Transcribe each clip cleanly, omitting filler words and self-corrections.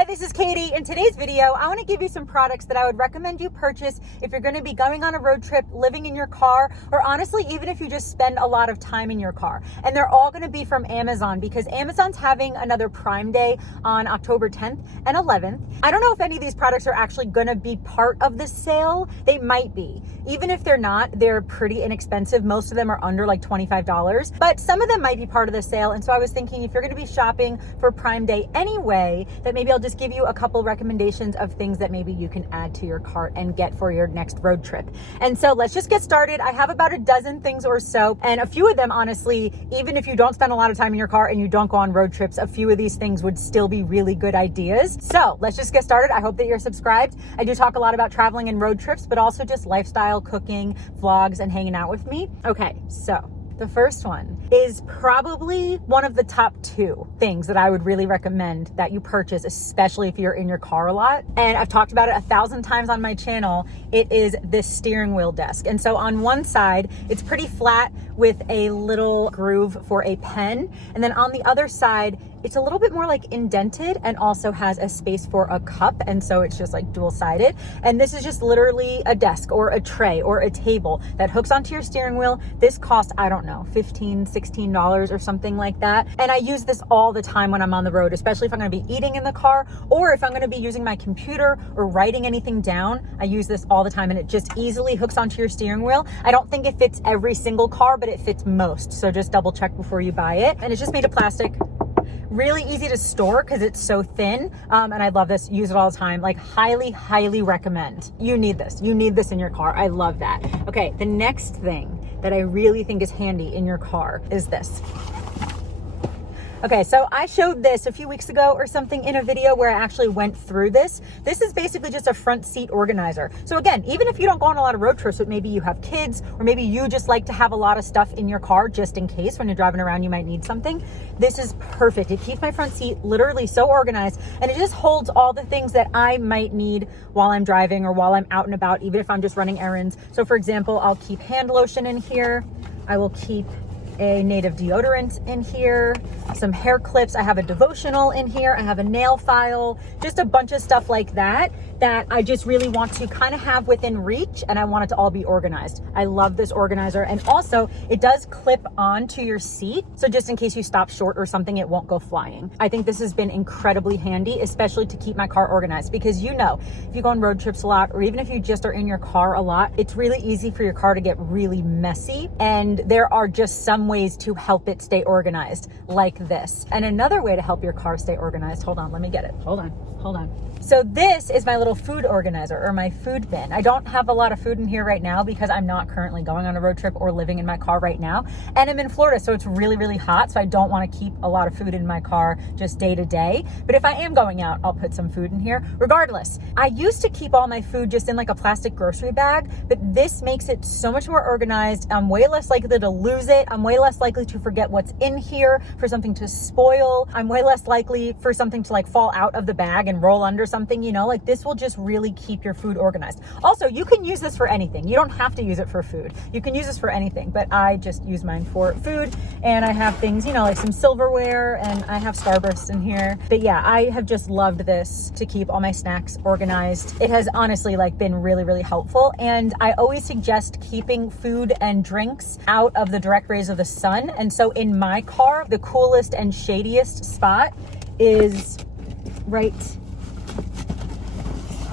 Hi, this is Katie. In today's video, I want to give you some products that I would recommend you purchase if you're going to be going on a road trip, living in your car, or honestly, even if you just spend a lot of time in your car. And they're all going to be from Amazon because Amazon's having another Prime Day on October 10th and 11th. I don't know if any of these products are actually going to be part of the sale. They might be. Even if they're not, they're pretty inexpensive. Most of them are under like $25, but some of them might be part of the sale. And so I was thinking if you're going to be shopping for Prime Day anyway, that maybe I'll just give you a couple recommendations of things that maybe you can add to your cart and get for your next road trip. And so let's just get started. I have about a dozen things or so, and a few of them, honestly, even if you don't spend a lot of time in your car and you don't go on road trips, a few of these things would still be really good ideas. So let's just get started. I hope that you're subscribed. I do talk a lot about traveling and road trips, but also just lifestyle, cooking, vlogs, and hanging out with me. Okay, so the first one is probably one of the top two things that I would really recommend that you purchase, especially if you're in your car a lot. And I've talked about it 1,000 times on my channel. It is this steering wheel desk. And so on one side, it's pretty flat with a little groove for a pen. And then on the other side, it's a little bit more like indented and also has a space for a cup. And so it's just like dual-sided. And this is just literally a desk or a tray or a table that hooks onto your steering wheel. This costs, I don't know, $15, $16 or something like that. And I use this all the time when I'm on the road, especially if I'm gonna be eating in the car or if I'm gonna be using my computer or writing anything down. I use this all the time and it just easily hooks onto your steering wheel. I don't think it fits every single car, but it fits most. So just double check before you buy it. And it's just made of plastic. Really easy to store because it's so thin. And I love this, use it all the time. Like highly recommend. You need this in your car. I love that. Okay, the next thing that I really think is handy in your car is this. Okay, so I showed this a few weeks ago or something in a video where I actually went through this. This is basically just a front seat organizer. So again, even if you don't go on a lot of road trips, but maybe you have kids, or maybe you just like to have a lot of stuff in your car just in case when you're driving around you might need something. This is perfect. It keeps my front seat literally so organized, and it just holds all the things that I might need while I'm driving or while I'm out and about, even if I'm just running errands. So for example, I'll keep hand lotion in here. I will keep a native deodorant in here, some hair clips. I have a devotional in here. I have a nail file, just a bunch of stuff like that I just really want to kind of have within reach, and I want it to all be organized. I love this organizer. And also it does clip onto your seat. So just in case you stop short or something, it won't go flying. I think this has been incredibly handy, especially to keep my car organized, because you know, if you go on road trips a lot, or even if you just are in your car a lot, it's really easy for your car to get really messy. And there are just some ways to help it stay organized, like this. And another way to help your car stay organized, hold on, let me get it. Hold on. So this is my little food organizer, or my food bin. I don't have a lot of food in here right now because I'm not currently going on a road trip or living in my car right now. And I'm in Florida, so it's really hot. So I don't want to keep a lot of food in my car just day to day. But if I am going out, I'll put some food in here. Regardless, I used to keep all my food just in like a plastic grocery bag, but this makes it so much more organized. I'm way less likely to lose it. I'm way less likely to forget what's in here, for something to spoil. I'm way less likely for something to like fall out of the bag and roll under something, you know, like this will just really keep your food organized. Also, you can use this for anything. You don't have to use it for food. You can use this for anything, but I just use mine for food. And I have things, you know, like some silverware, and I have Starburst in here. But yeah, I have just loved this to keep all my snacks organized. It has honestly like been really helpful. And I always suggest keeping food and drinks out of the direct rays of the sun. And so in my car, the coolest and shadiest spot is right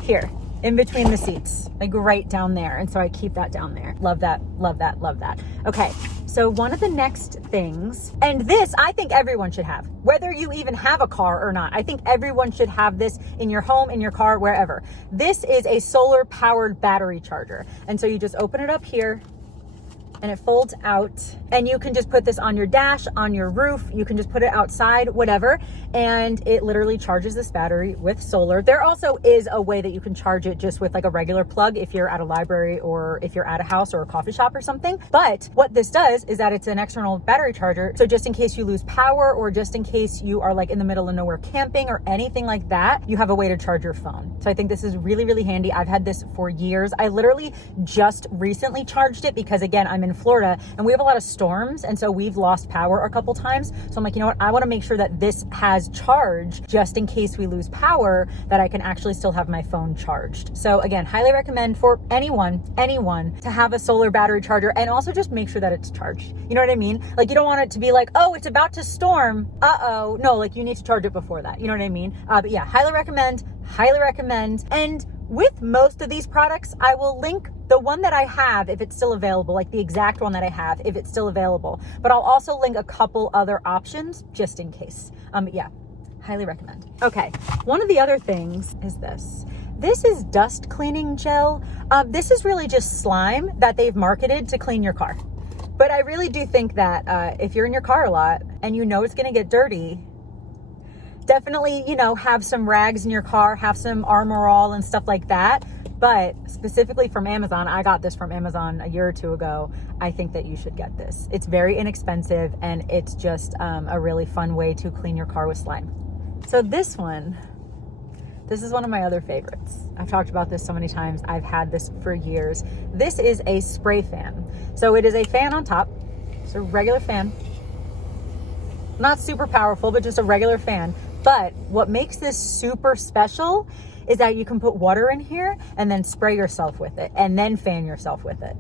here in between the seats, like right down there. And so I keep that down there. Love that. Okay, so one of the next things, and this I think everyone should have, whether you even have a car or not. I think everyone should have this in your home, in your car, wherever. This is a solar powered battery charger. And so you just open it up here, and it folds out, and you can just put this on your dash, on your roof. You can just put it outside, whatever. And it literally charges this battery with solar. There also is a way that you can charge it just with like a regular plug if you're at a library or if you're at a house or a coffee shop or something. But what this does is that it's an external battery charger. So just in case you lose power, or just in case you are like in the middle of nowhere camping or anything like that, you have a way to charge your phone. So I think this is really handy. I've had this for years. I literally just recently charged it because again, I'm in Florida and we have a lot of storms. And so we've lost power a couple times. So I'm like, you know what? I want to make sure that this has charge just in case we lose power, that I can actually still have my phone charged. So again, highly recommend for anyone to have a solar battery charger, and also just make sure that it's charged. You know what I mean? Like, you don't want it to be like, oh, it's about to storm. Uh-oh. No, like you need to charge it before that. You know what I mean? But yeah, highly recommend. And with most of these products, I will link the one that I have if it's still available, like the exact one that I have if it's still available. But I'll also link a couple other options just in case. Yeah, highly recommend. Okay, one of the other things is this. This is dust cleaning gel. This is really just slime that they've marketed to clean your car. But I really do think that if you're in your car a lot and you know it's gonna get dirty, definitely, you know, have some rags in your car, have some Armor All and stuff like that. But specifically from Amazon, I got this from Amazon a year or two ago. I think that you should get this. It's very inexpensive and it's just a really fun way to clean your car with slime. So this is one of my other favorites. I've talked about this so many times. I've had this for years. This is a spray fan. So it is a fan on top. It's a regular fan. Not super powerful, but just a regular fan. But what makes this super special is that you can put water in here and then spray yourself with it and then fan yourself with it,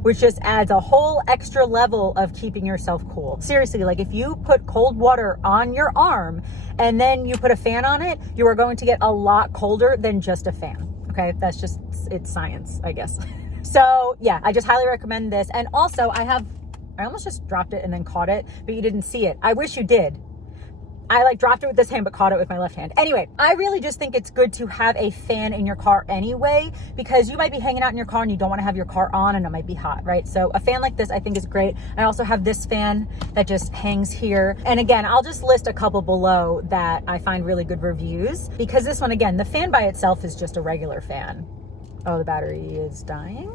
which just adds a whole extra level of keeping yourself cool. Seriously, like if you put cold water on your arm and then you put a fan on it, you are going to get a lot colder than just a fan. Okay, that's just, it's science, I guess. So yeah, I just highly recommend this. And also I almost just dropped it and then caught it, but you didn't see it. I wish you did. I like dropped it with this hand, but caught it with my left hand. Anyway, I really just think it's good to have a fan in your car anyway, because you might be hanging out in your car and you don't want to have your car on and it might be hot, right? So a fan like this, I think is great. I also have this fan that just hangs here. And again, I'll just list a couple below that I find really good reviews, because this one, again, the fan by itself is just a regular fan. Oh, the battery is dying.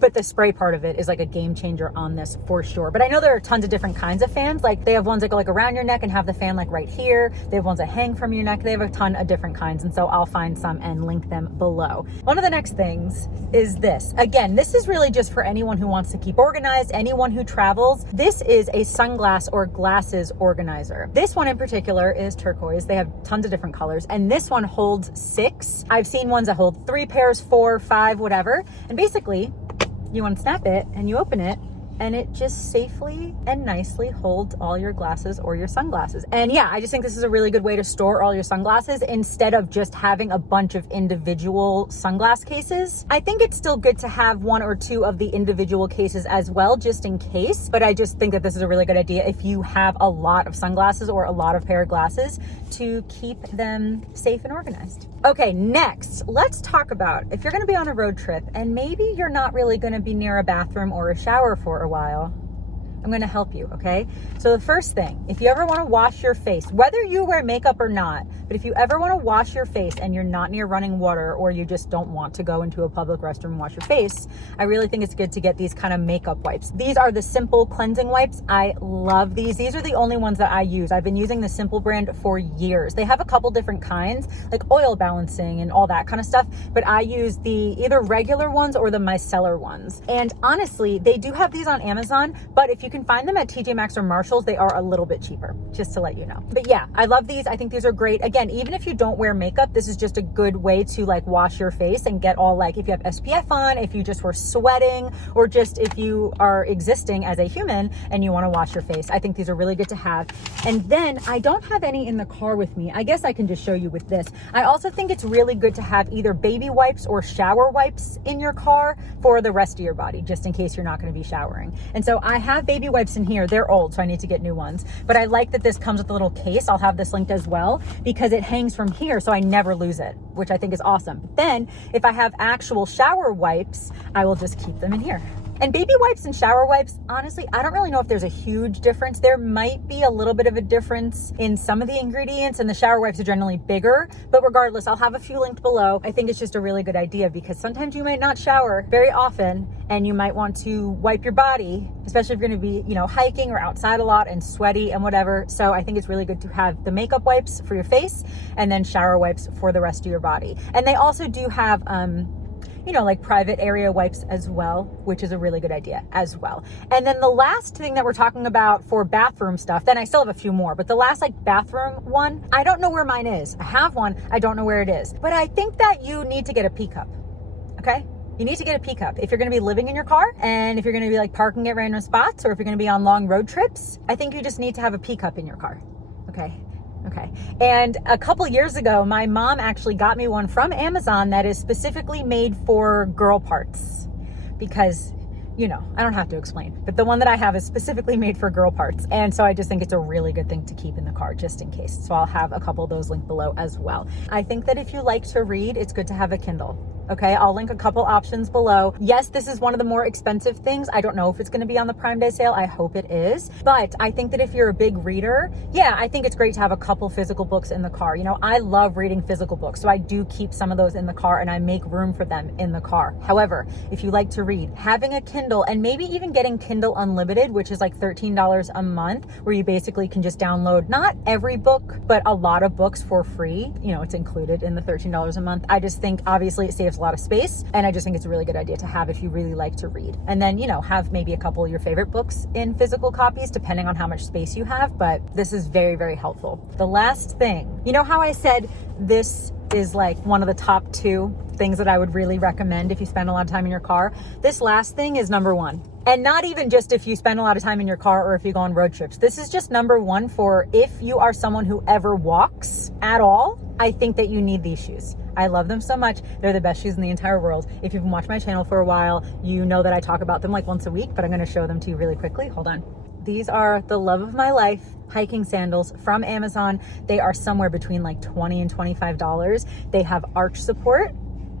But the spray part of it is like a game changer on this for sure. But I know there are tons of different kinds of fans. Like they have ones that go like around your neck and have the fan like right here. They have ones that hang from your neck. They have a ton of different kinds. And so I'll find some and link them below. One of the next things is this. Again, this is really just for anyone who wants to keep organized, anyone who travels. This is a sunglass or glasses organizer. This one in particular is turquoise. They have tons of different colors. And this one holds 6. I've seen ones that hold 3 pairs, 4, 5, whatever. And basically, you unsnap it and you open it and it just safely and nicely holds all your glasses or your sunglasses. And yeah, I just think this is a really good way to store all your sunglasses instead of just having a bunch of individual sunglass cases. I think it's still good to have 1 or 2 of the individual cases as well, just in case. But I just think that this is a really good idea if you have a lot of sunglasses or a lot of pair of glasses to keep them safe and organized. Okay, next, let's talk about if you're gonna be on a road trip and maybe you're not really gonna be near a bathroom or a shower for a while. I'm going to help you, okay? So the first thing, if you ever want to wash your face, whether you wear makeup or not, but if you ever want to wash your face and you're not near running water or you just don't want to go into a public restroom and wash your face, I really think it's good to get these kind of makeup wipes. These are the Simple cleansing wipes. I love these. These are the only ones that I use. I've been using the Simple brand for years. They have a couple different kinds, like oil balancing and all that kind of stuff, but I use the either regular ones or the micellar ones. And honestly, they do have these on Amazon, but if you can find them at TJ Maxx or Marshall's, they are a little bit cheaper, just to let you know. But yeah, I love these. I think these are great. Again, even if you don't wear makeup, this is just a good way to like wash your face and get all like, if you have SPF on, if you just were sweating, or just if you are existing as a human and you want to wash your face. I think these are really good to have. And then I don't have any in the car with me. I guess I can just show you with this. I also think it's really good to have either baby wipes or shower wipes in your car for the rest of your body, just in case you're not going to be showering. And so I have baby wipes in here. They're old, so I need to get new ones. But I like that this comes with a little case. I'll have this linked as well because it hangs from here, so I never lose it, which I think is awesome. But then if I have actual shower wipes, I will just keep them in here. And baby wipes and shower wipes, honestly, I don't really know if there's a huge difference. There might be a little bit of a difference in some of the ingredients, and the shower wipes are generally bigger. But regardless, I'll have a few linked below. I think it's just a really good idea because sometimes you might not shower very often and you might want to wipe your body, especially if you're going to be, hiking or outside a lot and sweaty and whatever. So I think it's really good to have the makeup wipes for your face and then shower wipes for the rest of your body. And they also do have like private area wipes as well, which is a really good idea as well. And then the last thing that we're talking about for bathroom stuff, then I still have a few more, but the last like bathroom one, I don't know where mine is. I have one, I don't know where it is, but I think that you need to get a pee cup, okay? You need to get a pee cup. If you're gonna be living in your car and if you're gonna be like parking at random spots, or if you're gonna be on long road trips, I think you just need to have a pee cup in your car, okay? Okay. And a couple years ago, my mom actually got me one from Amazon that is specifically made for girl parts because, I don't have to explain, but the one that I have is specifically made for girl parts. And so I just think it's a really good thing to keep in the car just in case. So I'll have a couple of those linked below as well. I think that if you like to read, it's good to have a Kindle. Okay, I'll link a couple options below. Yes, this is one of the more expensive things. I don't know if it's gonna be on the Prime Day sale. I hope it is. But I think that if you're a big reader, yeah, I think it's great to have a couple physical books in the car. I love reading physical books, so I do keep some of those in the car and I make room for them in the car. However, if you like to read, having a Kindle and maybe even getting Kindle Unlimited, which is like $13 a month, where you basically can just download not every book, but a lot of books for free. It's included in the $13 a month. I just think obviously it saves a lot of space, and I just think it's a really good idea to have if you really like to read. And then have maybe a couple of your favorite books in physical copies depending on how much space you have, but this is very, very helpful. The last thing, how I said this is like one of the top 2 things that I would really recommend if you spend a lot of time in your car. This last thing is number 1. And not even just if you spend a lot of time in your car or if you go on road trips. This is just number 1 for if you are someone who ever walks at all. I think that you need these shoes. I love them so much. They're the best shoes in the entire world. If you've been watching my channel for a while, you know that I talk about them like once a week, but I'm gonna show them to you really quickly. Hold on. These are the love of my life hiking sandals from Amazon. They are somewhere between like $20 and $25. They have arch support.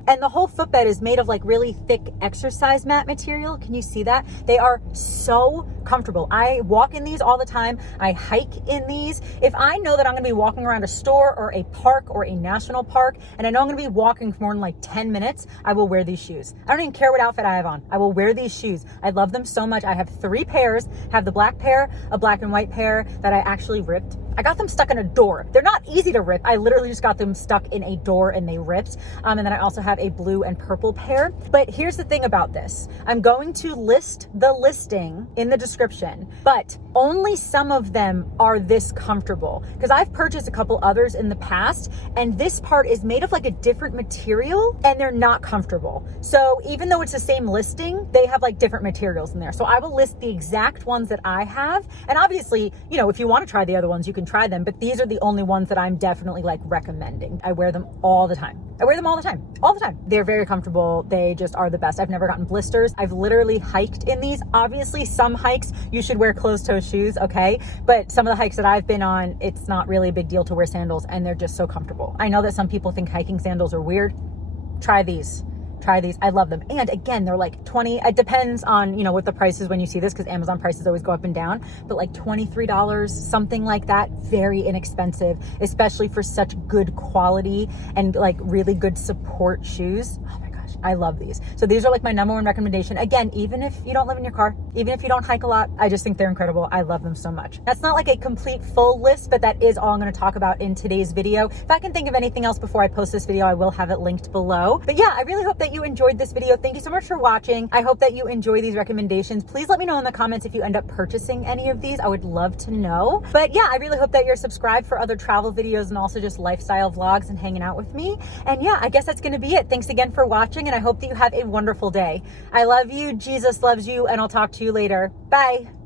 And the whole footbed is made of like really thick exercise mat material. Can you see that? They are so comfortable. I walk in these all the time. I hike in these. If I know that I'm gonna be walking around a store or a park or a national park, and I know I'm gonna be walking for more than like 10 minutes, I will wear these shoes. I don't even care what outfit I have on. I will wear these shoes. I love them so much. I have 3 pairs. I have the black pair, a black and white pair that I actually ripped. I got them stuck in a door. They're not easy to rip. I literally just got them stuck in a door and they ripped. And then I also have a blue and purple pair. But here's the thing about this. I'm going to list the listing in the description, but only some of them are this comfortable because I've purchased a couple others in the past and this part is made of like a different material and they're not comfortable. So even though it's the same listing, they have like different materials in there. So I will list the exact ones that I have. And obviously, if you want to try the other ones, you can try them, but these are the only ones that I'm definitely like recommending. I wear them all the time. I wear them all the time, all the time. They're very comfortable. They just are the best. I've never gotten blisters. I've literally hiked in these. Obviously some hikes you should wear closed toe shoes, okay? But some of the hikes that I've been on, it's not really a big deal to wear sandals and they're just so comfortable. I know that some people think hiking sandals are weird. Try these. Try these. I love them. And again, they're like 20, it depends on, what the price is when you see this because Amazon prices always go up and down, but like $23, something like that. Very inexpensive, especially for such good quality and like really good support shoes. Oh my gosh, I love these. So these are like my number 1 recommendation. Again, even if you don't live in your car, even if you don't hike a lot, I just think they're incredible. I love them so much. That's not like a complete full list, but that is all I'm going to talk about in today's video. If I can think of anything else before I post this video, I will have it linked below. But yeah, I really hope that you enjoyed this video. Thank you so much for watching. I hope that you enjoy these recommendations. Please let me know in the comments if you end up purchasing any of these. I would love to know. But yeah, I really hope that you're subscribed for other travel videos and also just lifestyle vlogs and hanging out with me. And yeah, I guess that's going to be it. Thanks again for watching, and I hope that you have a wonderful day. I love you. Jesus loves you, and I'll talk to you later. Bye.